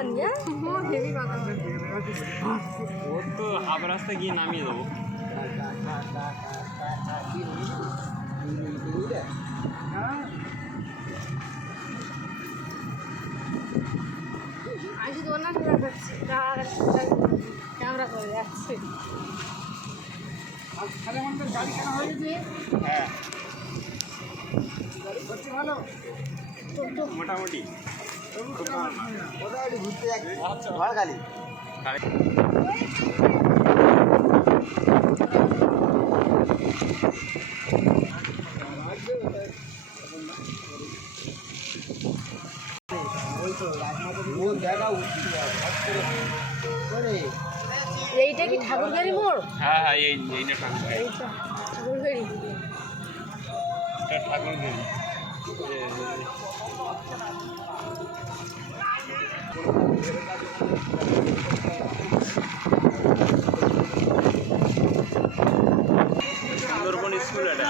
জানি হেভি কথা ও তো হাফ রাস্তা গিয়ে নামিয়ে দেবো। আজকে তো না ক্যামেরা করে যাচ্ছে গাড়ি কেনা হয়ে গেছে। হ্যাঁ ভালো মোটামুটি ঘুরতে যাচ্ছি ঝড়খালি। এইটা কি ঠাকুরগাড়ি মোড়? হ্যাঁ হ্যাঁ এইটা ঠাকুরগাড়ি, এইটা ঠাকুরগাড়ি। এটা ঠাকুরগাড়ি। সুন্দরবন স্কুল এটা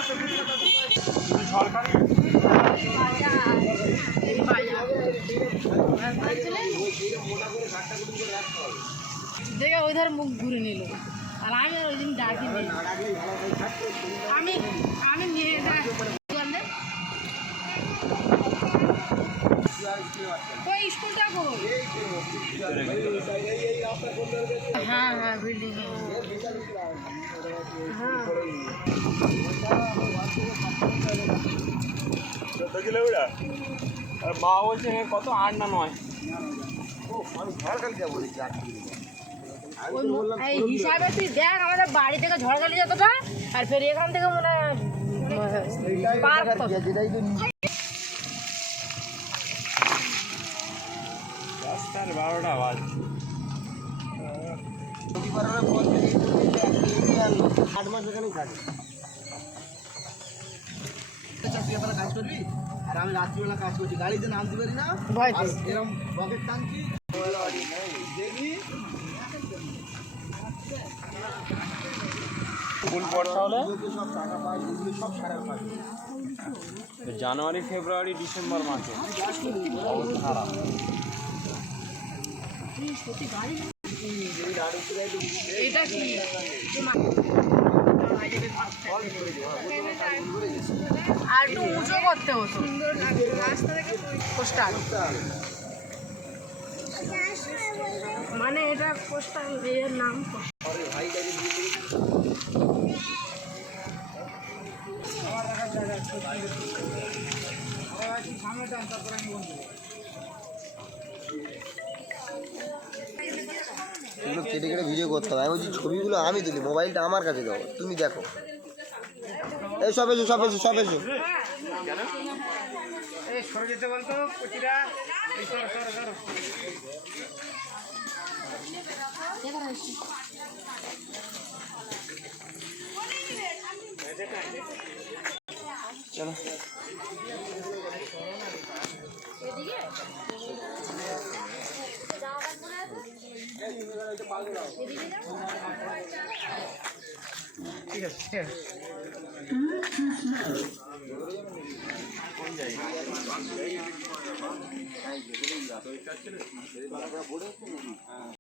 দেখে ওই ধারে মুখ ঘুরে নিল আর আমি ওই দিন ডাকি আমি আমি নিয়ে ওই স্কুলটা হ্যাঁ হ্যাঁ বিল্ডিং হ্যাঁ আর মা বলছে কত 8 না 9। এই হিসাবে তুই দেখ আমাদের বাড়ি থেকে ঝড়খালি যতটা আর ফের এখান থেকে মনে হয় রাস্তার 12টা বাজে। কাজ করবি আর আমি রাত্রিবেলা কাজ করছি, গাড়িতে নামতে পারি না, এরকম পকেট টানছি দেখবি। ফুল বর্ষা হলে সব টাকা পাই, এগুলো সব সারা পাই। জানুয়ারি ফেব্রুয়ারি ডিসেম্বর মাসে অবস্থা খারাপ। এটা কি আর একটু উঁচু করতে হতো পোস্টার, মানে এটা পোস্টার এর নাম এগুলো কেটে কেটে ভিডিও করতে হবে। আমি বলছি ছবিগুলো আমি তুলি, মোবাইলটা আমার কাছে দাও, তুমি দেখো। এই সব এসো সব এসো সব এসো। সরে যেতে বলতো কুচিরা। চলো ঠিক আছে ঠিক আছে।